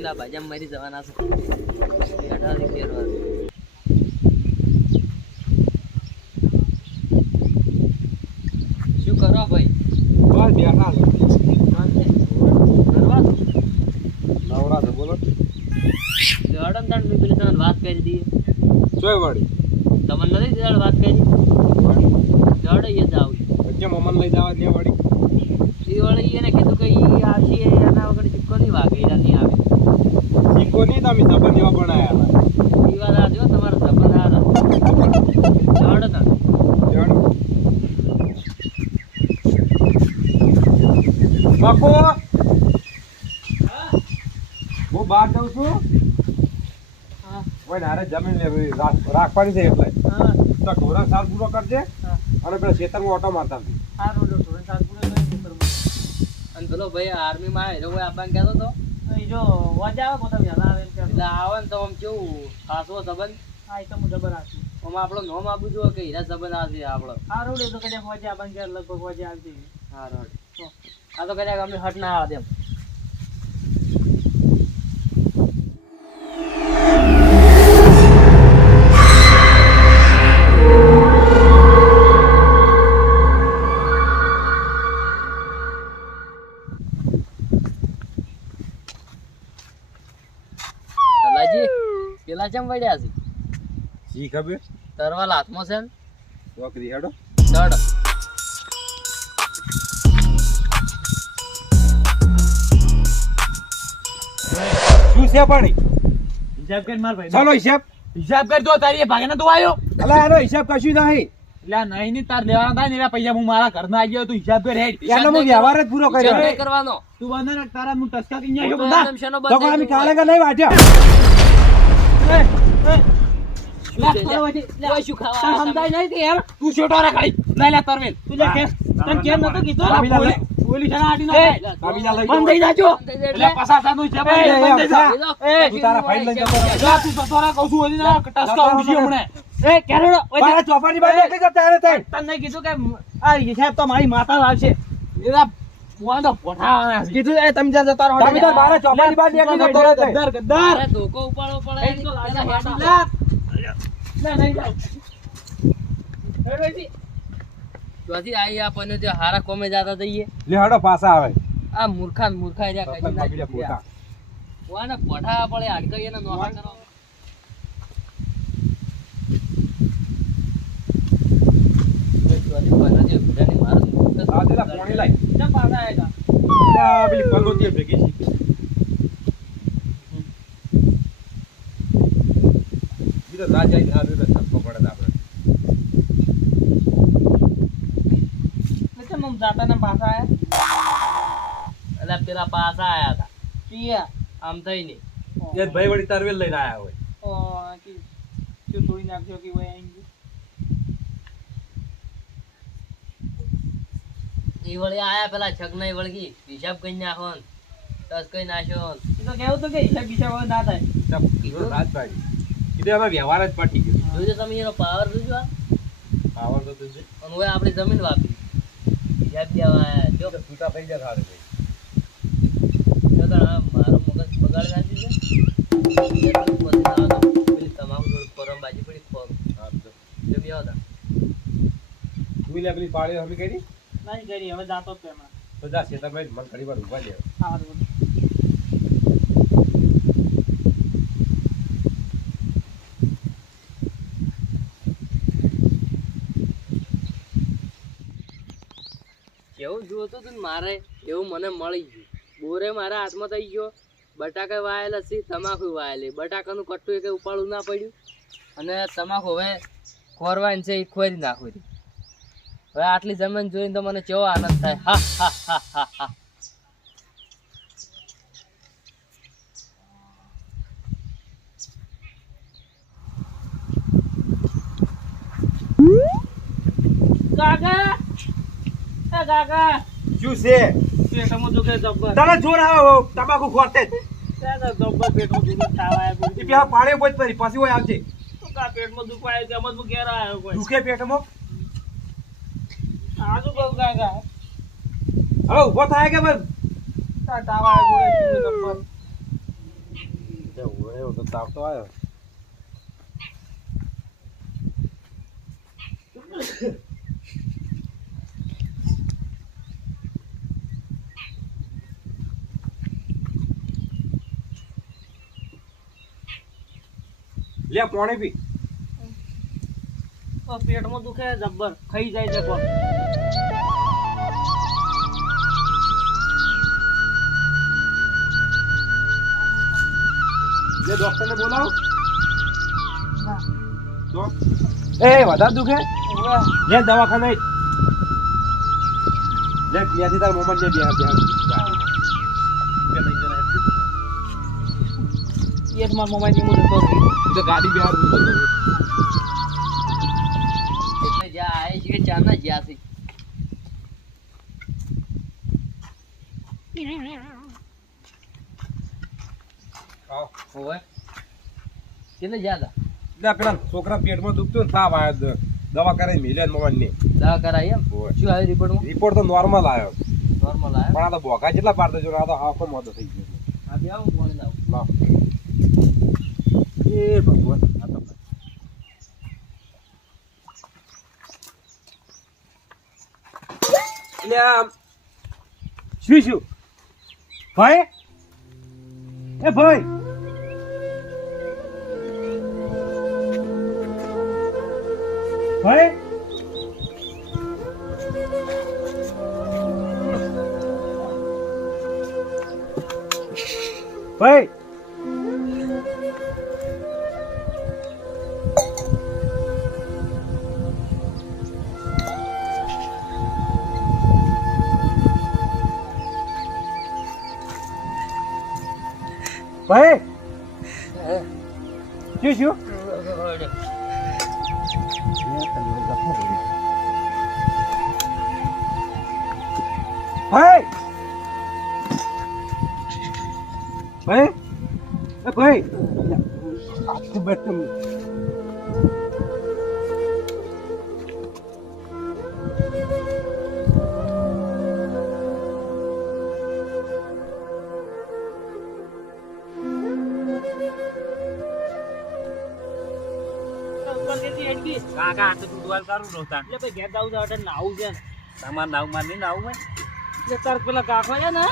પેલા ભાજમ મરી જવાના છે 18 થી 13 વાર શું કરો ભાઈ બસ બેઠા છે કરવા નવરા છે બોલો જોડન તાણ મે પેલી તને વાત કરી દી જોઈ વળી તમને નથી જોડ વાત કરી જોડે એ જાવ વચ્ચે મમન લઈ જવા દે વળી એ વળી એને કીધું કે ઈ આવશે એના વગર ચિક્કો નહીં વાગે એના નહીં આવે શીખો નહીં તમે સંબંધ એવા બનાયા ઈ વાત આ જો તમારો સંબંધ આ જોડે તાણ બાપુ હું બહાર જાઉં છું હા ઓય નારે જમીન રાખવાની છે એટલે હા તો ઢોરા સાલ પૂરો કરજે અને પેલા ખેતરમાં ઓટો મારતા આવજે. આ રોડ થોડો સાત પૂરો કરી દે અને પેલો ભાઈ આર્મી માં આવ્યો કોઈ આપણ કહેતો તો એ જો વાજ આવે પોતા વેલા આવે એટલે આવે ને તો આમ કેવું ખાસો સંબંધ હા એ તો હું જબર આવું આમ આપણો નોમ આપવું જોઈએ કે હીરા સંબંધ આવશે આપણો આ રોડ તો કદાચ વાજ આપણ કે લગભગ વાજ આવશે હા રોડ આ તો કદાચ અમે હટ ના આવે એમ પેલા ચમ વડ્યા છે શી ખબર તરવાલ હાથમાં છે ને ચોકરી હેડો દડ શું છે પાણી હિસાબ કરી માર ભાઈ ચાલો હિસાબ કર તો તારી ભાગે ન તો આવ્યો અલા એનો હિસાબ કશું નહીં એટલે નહીં ની તાર લેવાના થાય ને એના પૈસા હું મારા ઘરના આવી ગયો તું હિસાબ કર હેડ એનો હું વ્યવહાર જ પૂરો કર્યો હિસાબ નહીં કરવાનો તું બંધ ને તારા હું ટસકા કિન્યા છો બધા તો કોઈ અમે કાલે કે નહીં વાટ્યા સમજાય નહીં યાર તું છોટો રે ખાલી લઈ લે તરવેલ તું લે કેસ તને કેમ નતો કીધું પોલીસ ના આડી નો બંધ થઈ જાજો એટલે પસાસા નું છે બંધ થઈ જા તું તારા ફાઈલ લઈ જતો જા તું તો તોરા કહું છું ઓલી ના ટસકા ઉડી હમણે એ કેરેડો મારા ચોપાની બાજુ એકલી જતા રહે તઈ તને કીધું કે આ હિસાબ તો મારી માતા આવશે એના વાંધો પોઠાવાના છે કીધું એ તમે જા જતા રહો તમે તો મારા ચોપાની બાજુ એકલી જતો રહે તઈ ગદ્દાર ધોકો ઉપાડવો પડે એ તો લાજા હેડી ના નહીં જાવ હેડોજી જોથી આઈ આપણને જે હારા કોમે જાતા દઈએ લે હડો પાછા આવે આ મૂર્ખા રહ્યા કઈ પકડી પોતા વાના પોઠા પડે હાડકઈ એને નોખા કરો આજેલા પોણી લાઈ કેમ પાછા આયા આ પેલી પગોતી ભેગી છે બીજો રાજા આ રીતે સપકો પડે આપણે એટલે મમ જાતા ને પાછા આયા એટલે પેલા પાછા આયા હતા પિયા આમ થઈ ને એ ભાઈ વળી તરવેલ લઈને આયા હોય ઓ કે શું તોડી નાખ્યો કે ભાઈ આઈ ઈ વળી આયા પેલા છગનાઈ વળગી હિસાબ કઈ નાખો દસ કઈ નાખ્યો તો કેવું તો કે હિસાબ બિસાબ ના થાય સબ કીધું રાજભાઈ કીધું અમે વ્યવહાર જ પાટી ગયો જોજો તમે એનો પાવર જોજો પાવર તો તું છે અને હવે આપણી જમીન વાપરી હિસાબ દેવા જો છૂટા થઈ જાય સારું ભાઈ જો તો મારો મગજ બગાડ નાખી છે પેલી તમામ જોડે ફોરમ બાજી પડી ફોરમ જો બી હતા તું લે પેલી પાળી હમી કરી નહીં કરી હવે જાતો જ એમાં તો જા શેતરભાઈ મને ઘણી વાર ઉભા લે સારું કેવું જોતું તું મારે એવું મને મળી ગયું બોરે મારા હાથમાં થઈ ગયો બટાકા વાયેલા છે તમાકુ વાયેલી બટાકાનું કટ્ટું એ કઈ ઉપાડવું ના પડ્યું અને તમાકુ હવે ખોરવાની છે એ ખોરી નાખવી હવે આટલી જમીન જોઈને તો મને કેવો આનંદ થાય હા હા હા હા હા કાકા એ કાકા શું છે પેટમાં દુખે જબ્બર તને જોર આવે તમાકુ ખોરતે જ જબ્બર પેટમાં દુખે ખાવાય એ પેલા પાણી પોચ પરી પછી હોય આવજે પેટમાં દુખાય તેમ જ હું ઘેર આવ્યો કોઈ દુખે પેટમાં આજુ કહું કાકા હવે ઉભો થાય કે બસ તાવા ગોળે જબ્બર ઓય તો તાવ તો આવ્યો. લે પાણી પી. પેટમાં દુખે જબ્બર ખાઈ જાય છે કોણ. લે ડોક્ટરને બોલાવો. તો એ વધારે દુખે લે દવાખાને લે ત્યાંથી તાર મોમન ને બિહાર એ જ મારા મોબાઈલ ની મુજબ તો ગાડી બિહાર એટલે જ્યાં આવે છે કે ચાર ના જ્યાં છે. કેટલે જ્યાં લે પેલા છોકરા પેટમાં દુખતું ને તાવ આવ્યો દવા કરાવી મિલ્યા મોમન ની દવા કરાવી એમ શું આવ્યું રિપોર્ટમાં? રિપોર્ટ તો નોર્મલ આવ્યો નોર્મલ આવ્યો પણ આ તો બોગા જેટલા પાડતો જો આ તો આખો મોટો થઈ ગયો. આ બે આવું કોણ લાવ લાવ એ ભગવાન આ તો એટલે આમ શું ભાઈ એ ભાઈ ભાઈ ભાઈ ભાઈ શું ભાઈ ભાઈ એ ભાઈ આખું બેઠું કાકા આ તો દુધવાલ કરું રોતા એટલે ભાઈ ઘેર જાવું છે નાવું છે તમારે નાવું માર નહીં નાવું ભાઈ એટલે તાર પેલા કાકો છે ને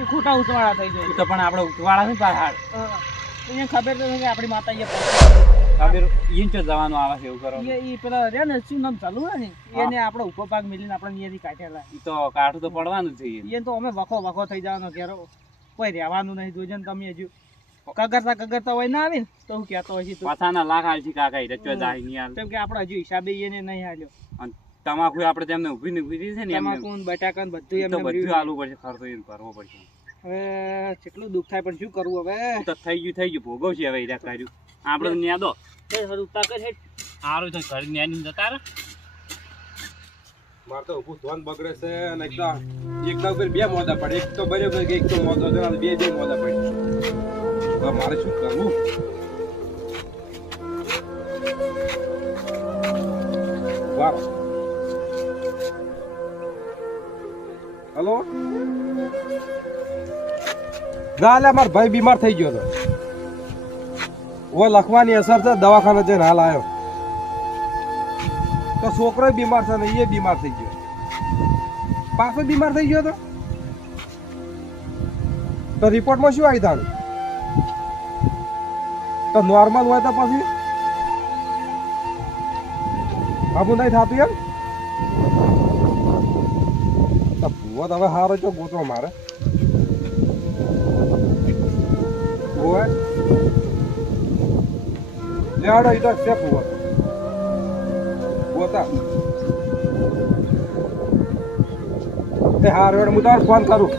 એ ખોટા ઉતવાળા થઈ જાય તો પણ આપણે ઉતવાળા છે પહાડ એને ખબર તો કે આપણી માતા ખબર ઈન ચો જવાનું આવે છે એવું કરો એ પેલા રે ને શું નામ ચાલુ હે ને એને આપણે ઉપર ભાગ મિલીને આપણે નિયતિ કાઢેલા ઈ તો કાઠું તો પડવાનું છે એને તો અમે વખો થઈ જવાનો ઘેરો કોઈ રહેવાનું નહીં જોજે ને તમે હજુ કગરતા હોય ના આવે ને તો હું કહેતો હોય છે પાછાના લાખ આલ છે કાકા એટલે ચો જાય નહીં આલ કેમ કે આપણે હજુ હિસાબે એને નહીં હાલ્યો અને તમાકુ આપણે તેમને ઊભી છે ને તમાકુ બટાકા બધું એમને બધું આલવું પડશે ખર્ચો એને કરવો પડશે હવે કેટલું દુઃખ થાય પણ શું કરવું હવે તો થઈ ગયું ભોગવ છે હવે ઈરા કર્યું આપણે તો ન્યા દો ઉતા કર હેડ હારું તો ઘર ન્યા ની જતા રે માર તો ઊભું ધોન બગડે છે અને એકદમ ઉપર બે મોદા પડે એક તો બરાબર કે એક તો મોદો છે અને બે મોદા પડે હવે મારે શું કરવું વાહ હેલો ના મારો ભાઈ બીમાર થઈ ગયો હતો ઓ લખવાની અસર છે દવાખાને જઈને હાલ આવ્યો તો છોકરો બીમાર છે ને એ બીમાર થઈ ગયો પાછો બીમાર થઈ ગયો તો રિપોર્ટમાં શું આવી તારું તો નોર્મલ હોય તો પછી આવું નહીં થતું એમ તો ભૂવો તો હવે સારો છો ગોતવો મારે ઓય લેવાડો એ તો છે ભૂવો ગોતા એ હા રેડ હું તાર ફોન કરું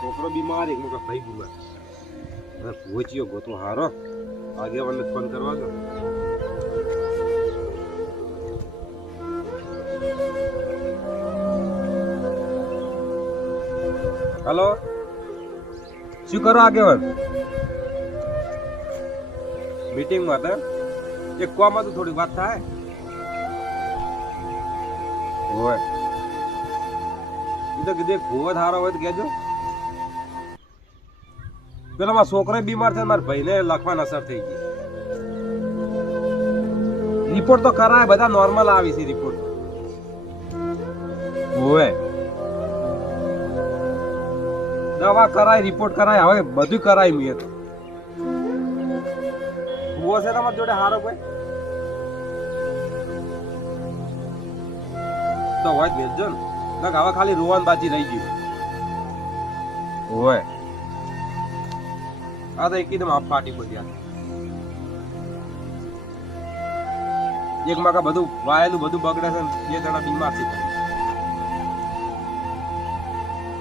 છોકરો બીમાર એક મોટા ભાઈ બીમાર પહોંચ્યો ગોતો હારો આગેવાનને ફોન કરવા દો હલો, શું કરો આગેવાન? મીટિંગમાં હતા એક કોમાં તો થોડી વાત થાય હોય. એ તો કીધું ભૂવો સારો હોય તો કહેજો. પેલા મારા છોકરો બીમાર છે, મારા ભાઈને લખવાની અસર થઈ ગઈ. રિપોર્ટ તો કરાય, બધા નોર્મલ આવી છે રિપોર્ટ. હોય દવા કરાય, રિપોર્ટ કરાય, હવે બધું કરાય. મેં તો ભૂવો છે તમારી જોડે હારો કોઈ તો હોય જ ભેજજો ને. હવે ખાલી રોવાન બાજી રહી ગયું હોય. આ તો એકદમ આપ ફાટી પડી. એક માં બધું વાયેલું બધું બગડે છે, 2 જણા બીમાર છે.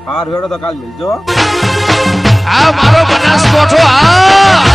હાર વેડો તો કાલ મિલજો. આ મારો બનાસકોઠો આ